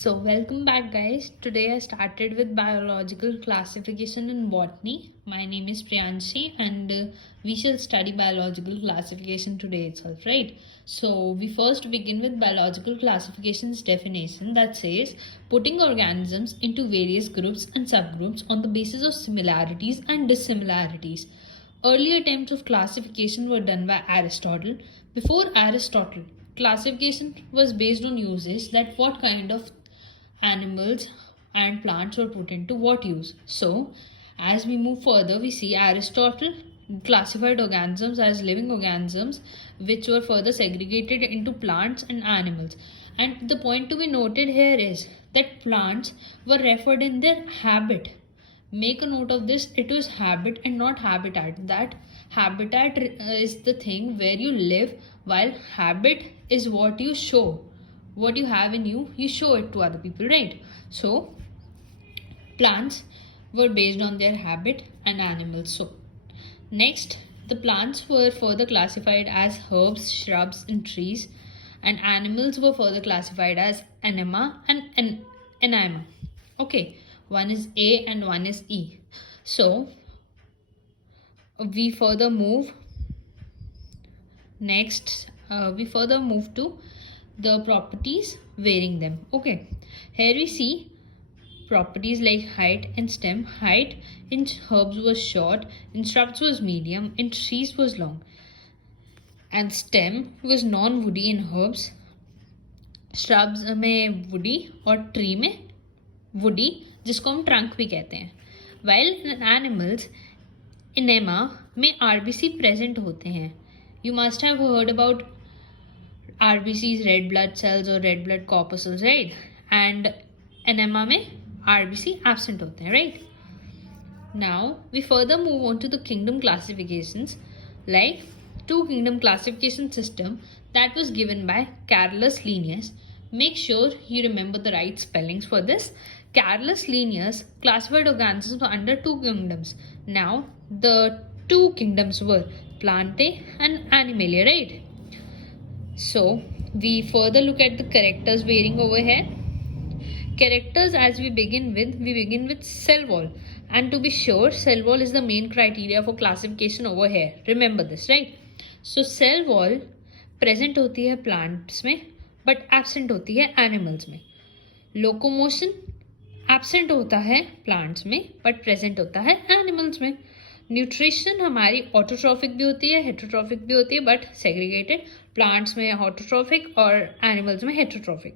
So welcome back guys. Today I started with biological classification in botany. My name is Priyanshi and we shall study biological classification today itself, right? So we first begin with biological classification's definition that says putting organisms into various groups and subgroups on the basis of similarities and dissimilarities. Early attempts of classification were done by Aristotle. Before Aristotle, classification was based on usage that what kind of animals and plants were put into what use. So, as we move further, we see Aristotle classified organisms as living organisms, which were further segregated into plants and animals. And the point to be noted here is that plants were referred in their habit. Make a note of this, it was habit and not habitat. That habitat is the thing where you live, while habit is what you show. What you have in you, you show it to other people, right? So plants were based on their habit and animals. So next, the plants were further classified as herbs, shrubs and trees, and animals were further classified as anema and anima. Okay, one is A and one is E. So we further move to the properties varying them. Okay, here we see properties like height and stem. Height in herbs was short, in shrubs was medium, in trees was long, and stem was non-woody in herbs, shrubs में woody और tree में woody जिसको हम trunk भी कहते हैं. While in animals, enema में RBC present होते हैं. You must have heard about RBCs, red blood cells or red blood corpuscles, right? And enema में RBC absent होते हैं, right? Now we further move on to the kingdom classifications, like two kingdom classification system that was given by Carolus Linnaeus. Make sure you remember the right spellings for this. Carolus Linnaeus classified organisms under two kingdoms. Now the two kingdoms were Plantae and Animalia, right? So we further look at the characters varying over here. Characters, as we begin with cell wall, and to be sure cell wall is the main criteria for classification over here. Remember this, right? So cell wall present होती है plants में but absent होती है animals में. Locomotion absent होता है plants में but present होता है animals में. न्यूट्रिशन हमारी ऑटोट्रॉफिक भी होती है, हेट्रोट्रॉफिक भी होती है, बट सेग्रीगेटेड. प्लांट्स में ऑटोट्रॉफिक और एनिमल्स में हेट्रोट्रॉफिक.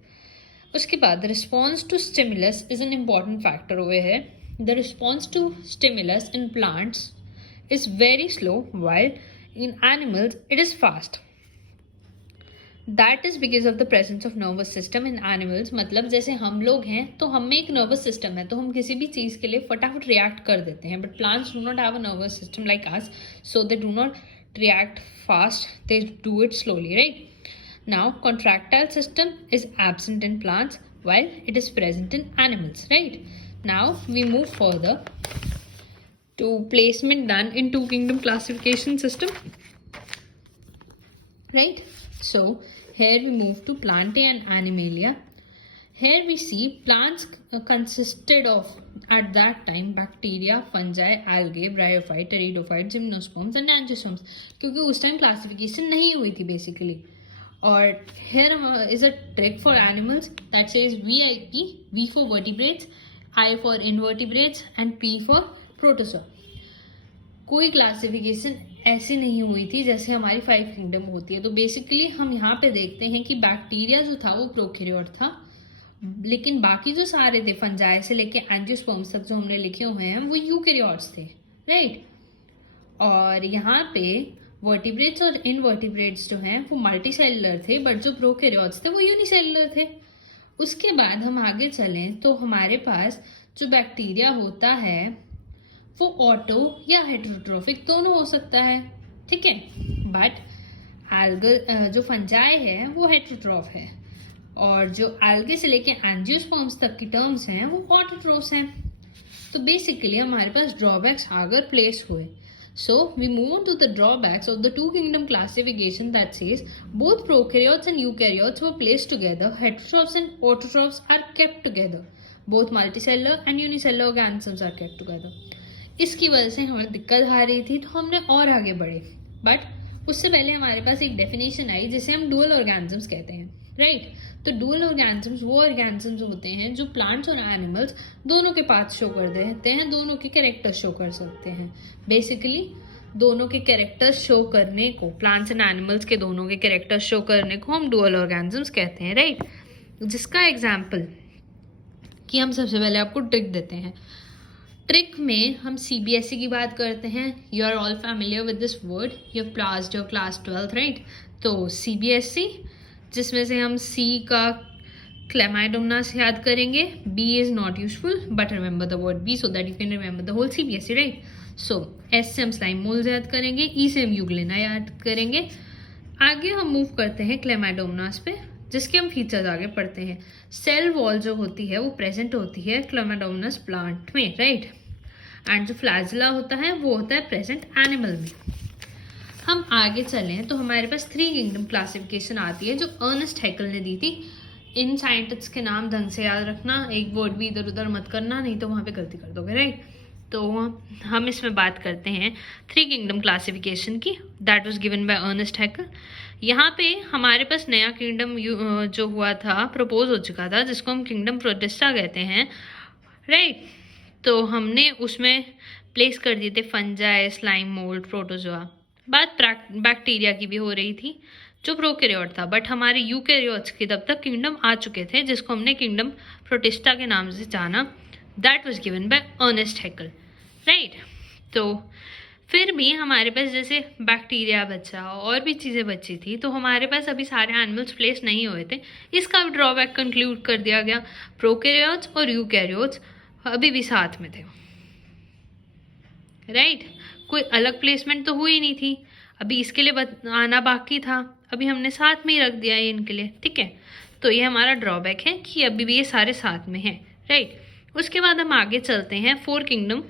उसके बाद response to stimulus is an important factor over here. The response to stimulus in plants is very slow, while in animals it is fast. That is because of the presence of nervous system in animals. मतलब जैसे हम लोग हैं तो हम में एक nervous system है, तो हम किसी भी चीज़ के लिए फटाफट react कर देते हैं. But plants do not have a nervous system like us, so they do not react fast. They do it slowly, right? Now contractile system is absent in plants while it is present in animals, right? Now we move further to placement done in two kingdom classification system, right? So here we move to Plantae and Animalia. Here we see plants consisted of at that time bacteria, fungi, algae, bryophyte, pteridophyte, gymnosperms and angiosperms, क्योंकि उस time classification नहीं हुई थी basically. और here is a trick for animals that says VIP, V for vertebrates, I for invertebrates and P for protozoa. कोई classification ऐसी नहीं हुई थी जैसे हमारी 5 किंगडम होती है. तो बेसिकली हम यहाँ पे देखते हैं कि बैक्टीरिया जो था वो प्रोकैरियोट था, लेकिन बाकी जो सारे थे फंजाई से लेके एंजियोस्पर्म्स तक जो हमने लिखे हुए हैं वो यूकैरियोट्स थे, राइट? और यहाँ पे वर्टिब्रेट्स और इनवर्टिब्रेट्स जो हैं वो मल्टीसेलुलर थे, बट जो प्रोकैरियोट्स थे वो यूनिसेलुलर थे. उसके बाद हम आगे चलें तो हमारे पास जो बैक्टीरिया होता है वो ऑटो या हेट्रोट्रोफिक दोनों हो सकता है, ठीक है? बट एल्गल जो फंजाई है वो हेट्रोट्रोफ है, और जो एल्गे से लेके एंजियोस्पर्म्स तक की टर्म्स हैं वो ऑटोट्रोफ्स हैं. तो बेसिकली हमारे पास ड्रॉबैक्स अगर प्लेस हुए So we move on to the drawbacks of the two kingdom classification that says both prokaryotes and eukaryotes were placed together. Heterotrophs and autotrophs are kept together. Both multicellular and unicellular organisms are kept together. इसकी वजह से हमें दिक्कत आ रही थी, तो हमने और आगे बढ़े. बट उससे पहले हमारे पास एक डेफिनेशन आई जिसे हम डुअल ऑर्गेनिजम्स कहते हैं, राइट. तो डुअल ऑर्गेनिजम्स वो ऑर्गेनिजम्स होते हैं जो प्लांट्स और एनिमल्स दोनों के पार्ट्स शो कर देते हैं, दोनों के कैरेक्टर शो कर सकते हैं. बेसिकली दोनों के कैरेक्टर्स शो करने को, प्लांट्स एंड एनिमल्स के दोनों के कैरेक्टर्स शो करने को हम डुअल ऑर्गेनिजम्स कहते हैं, राइट. जिसका एग्जाम्पल कि हम सबसे पहले आपको ट्रिक देते हैं. ट्रिक में हम CBSE की बात करते हैं. You are all familiar with this word, you have passed your class 12th, right. तो CBSE, जिसमें से हम C का क्लेमाइडोमोनास याद करेंगे. B is not useful but remember the word B so that you can remember the whole CBSE, right. So S से हम slime moles याद करेंगे, E से हम यूग्लिना याद करेंगे. आगे हम मूव करते हैं क्लेमाइडोमोनास पे, जिसके हम फीचर्स आगे पढ़ते हैं. सेल वॉल जो होती है वो प्रेजेंट होती है क्लेमाइडोमोनास प्लांट में, राइट. एंड जो फ्लैजिला होता है वो होता है प्रेजेंट एनिमल में. हम आगे चलें तो हमारे पास 3 किंगडम क्लासिफिकेशन आती है जो अर्नेस्ट हैकेल ने दी थी. इन साइंटिस्ट के नाम ढंग से याद रखना, एक वर्ड भी इधर उधर मत करना, नहीं तो वहाँ पे गलती कर दोगे, राइट. तो हम इसमें बात करते हैं 3 किंगडम क्लासिफिकेशन की, that was given by Ernest Haeckel. यहाँ पे हमारे पास नया किंगडम जो हुआ था, प्रपोज हो चुका था, जिसको हम किंगडम प्रोटिस्टा कहते हैं, राइट. तो हमने उसमें प्लेस कर दिए थे फंजाई, स्लाइम मोल्ड, प्रोटोजोआ. बात बैक्टीरिया की भी हो रही थी जो प्रोकैरियोट था, बट हमारे यूकैरियोट्स के तब तक किंगडम आ चुके थे जिसको हमने किंगडम प्रोटिस्टा के नाम से जाना. That was given by Ernest Haeckel, right. तो फिर भी हमारे पास जैसे बैक्टीरिया बचा और भी चीज़ें बची थी, तो हमारे पास अभी सारे एनिमल्स प्लेस नहीं हुए थे. इसका भी ड्रॉबैक कंक्लूड कर दिया गया. प्रोकैरियोट्स और यूकैरियोट्स अभी भी साथ में थे, राइट. कोई अलग प्लेसमेंट तो हुई नहीं थी, अभी इसके लिए आना बाकी था, अभी हमने साथ में ही रख दिया है इनके लिए, ठीक है. तो ये हमारा ड्रॉबैक है कि अभी भी ये सारे साथ में हैं, राइट. उसके बाद हम आगे चलते हैं 4 किंगडम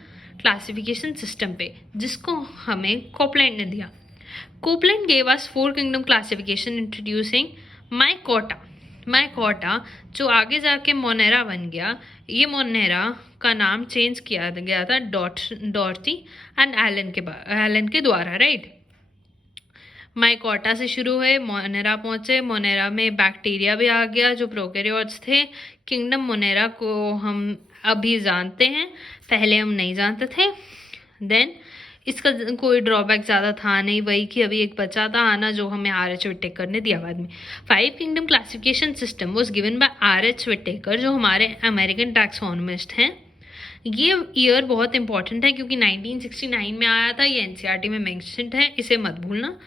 क्लासिफिकेशन सिस्टम पे, जिसको हमें कोपलैंड ने दिया. Copeland gave us 4 kingdom classification introducing mycota, जो आगे जाके मोनेरा बन गया. ये मोनेरा का नाम चेंज किया गया था डॉर्थी एंड एलन के द्वारा, राइट. माइकोटा से शुरू हुए, मोनेरा पहुंचे, मोनेरा में बैक्टीरिया भी आ गया जो प्रोकैरियोट्स थे. किंगडम मोनेरा को हम अभी जानते हैं, पहले हम नहीं जानते थे. देन इसका कोई ड्रॉबैक ज़्यादा था नहीं, वही कि अभी एक बचा था आना जो हमें R.H. विटेकर ने दिया बाद में. 5 kingdom classification system was given by R.H. Whittaker, जो हमारे अमेरिकन टैक्सोनमिस्ट हैं. ये ईयर बहुत इंपॉर्टेंट है क्योंकि 1969 में आया था, ये NCERT में मेंशन्ड है, इसे मत भूलना.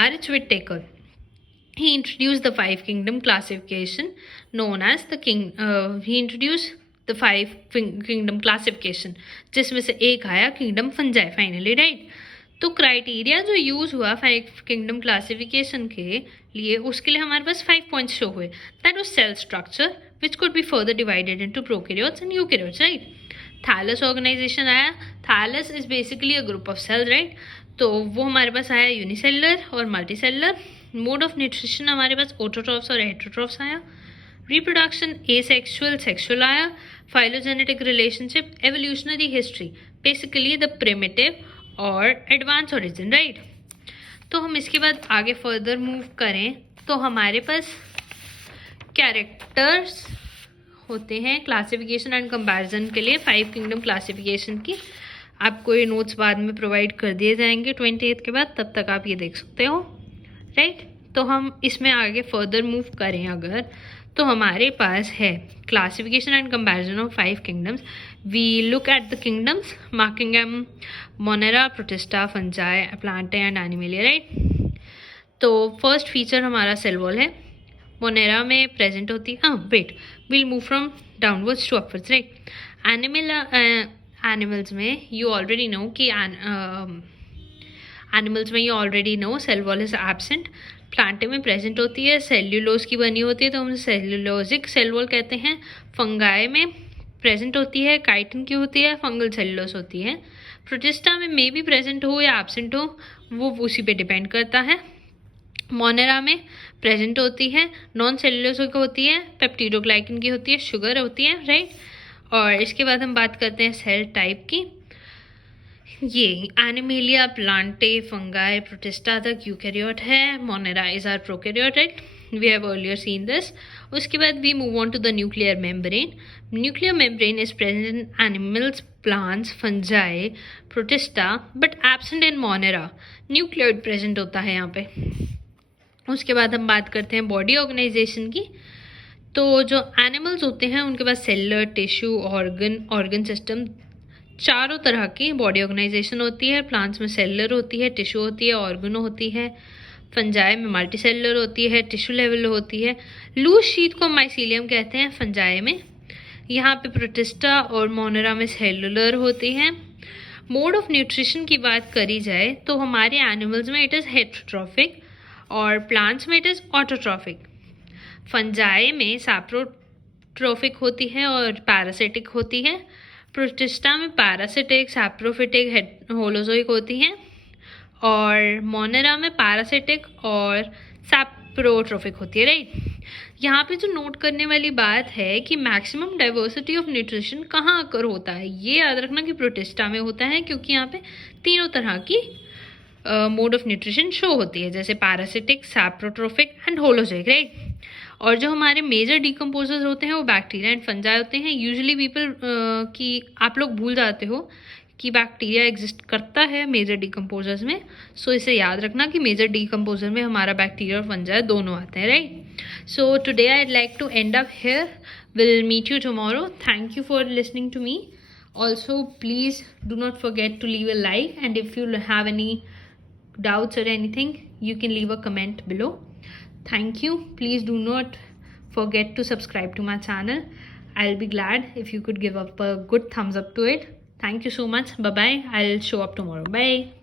R.H. Whittaker, he introduced the 5 kingdom classification known as he introduced the 5 kingdom classification, जिसमें से एक आया किंगडम फंजाई फाइनली, राइट. तो क्राइटेरिया जो यूज हुआ 5 किंगडम क्लासिफिकेशन के लिए, उसके लिए हमारे पास 5 पॉइंट्स शो हुए. That was cell structure which could be further divided into prokaryotes and eukaryotes, right. Thallus organisation आया. Thallus is basically a group of cells, right. तो वो हमारे पास आया यूनिसेलुलर और मल्टीसेलुलर. मोड ऑफ न्यूट्रिशन हमारे पास autotrophs और heterotrophs आया. Reproduction asexual, sexual आया. Phylogenetic relationship, evolutionary history, basically the primitive और एडवांस ओरिजिन, राइट. तो हम इसके बाद आगे फर्दर मूव करें तो हमारे पास कैरेक्टर्स होते हैं क्लासिफिकेशन एंड कंपैरिजन के लिए 5 किंगडम क्लासिफिकेशन की. आपको ये नोट्स बाद में प्रोवाइड कर दिए जाएंगे 28 के बाद, तब तक आप ये देख सकते हो, राइट. तो हम इसमें आगे फर्दर मूव करें अगर, तो हमारे पास है classification and comparison of 5 kingdoms. We look at the kingdoms marking M Monera, Protista, Fungi, Plantae and Animalia, right. तो फर्स्ट फीचर हमारा सेल वॉल है, मोनेरा में प्रेजेंट होती है. Wait, will move from downwards to upwards, right. Animals में you already know कि animals में you already know cell wall is absent. Plantae में प्रेजेंट होती है, सेल्यूलोज की बनी होती है तो हम सेल्यूलोजिक सेल वॉल कहते हैं. फंगाई में प्रेजेंट होती है, काइटिन की होती है, फंगल सेल्यूलोज होती है. प्रोटिस्टा में मे भी प्रेजेंट हो या एब्सेंट हो, वो उसी पे डिपेंड करता है। मोनेरा में प्रेजेंट होती है, नॉन सेलुलोसिक होती है, पेप्टिडोग्लाइकन की होती है, शुगर होती है, राइट। और इसके बाद हम बात करते हैं सेल टाइप की। ये एनिमेलिया, प्लांटे, फंगाई, प्रोटिस्टा तक यूकैरियोट है, Monera is are prokaryote, right. We have earlier seen this. उसके बाद we move on to the nuclear membrane. Nuclear membrane is present in animals, plants, Fungi, Protista, but absent in Monera. Nucleoid present होता है यहाँ पे। उसके बाद हम बात करते हैं बॉडी ऑर्गेनाइजेशन की। तो जो एनिमल्स होते हैं उनके पास सेलुलर, टिश्यू, ऑर्गन सिस्टम, चारों तरह की बॉडी ऑर्गेनाइजेशन होती है। प्लांट्स में सेलुलर होती है, टिश्यू होती है, ऑर्गन होती है। फंजाई में मल्टी सेलुलर होती है, टिश्यू लेवल होती है। लूज शीट को माइसीलियम कहते हैं फंजाई में। यहाँ पे प्रोटिस्टा और मोनेरा में सेलुलर होती है। मोड ऑफ न्यूट्रिशन की बात करी जाए तो हमारे एनिमल्स में इट इज़ हेटेरोट्रॉफिक और प्लांट्स में इट इज़ ऑटोट्रॉफिक। फंजाई में सैप्रोट्रॉफिक होती है और पैरासिटिक होती है। प्रोटिस्टा में पैरासिटिक, सैप्रोफिटिक, होलोजोइक होती हैं। और मोनेरा में पैरासिटिक और सैप्रोट्रॉफिक होती है, राइट। यहाँ पे जो नोट करने वाली बात है कि मैक्सिमम डाइवर्सिटी ऑफ न्यूट्रिशन कहाँ आकर होता है, ये याद रखना कि प्रोटिस्टा में होता है, क्योंकि यहाँ पे तीनों तरह की मोड ऑफ न्यूट्रिशन शो होती है, जैसे पैरासिटिक, सैप्रोट्रॉफिक एंड होलोजोइक, राइट। और जो हमारे मेजर डिकम्पोजर्स होते हैं वो बैक्टीरिया एंड फंजाई होते हैं। यूजुअली पीपल कि आप लोग भूल जाते हो कि बैक्टीरिया एग्जिस्ट करता है मेजर डिकम्पोजर्स में, सो इसे याद रखना कि मेजर डिकम्पोजर में हमारा बैक्टीरिया और फंजाई दोनों आते हैं, right. So today I like to end up here, will meet you tomorrow. Thank you for listening to me. Also, please do not forget to leave a like, and if you have any doubts or anything, you can leave a comment below. Thank you. Please do not forget to subscribe to my channel. I'll be glad if you could give up a good thumbs up to it. Thank you so much. Bye bye. I'll show up tomorrow. Bye.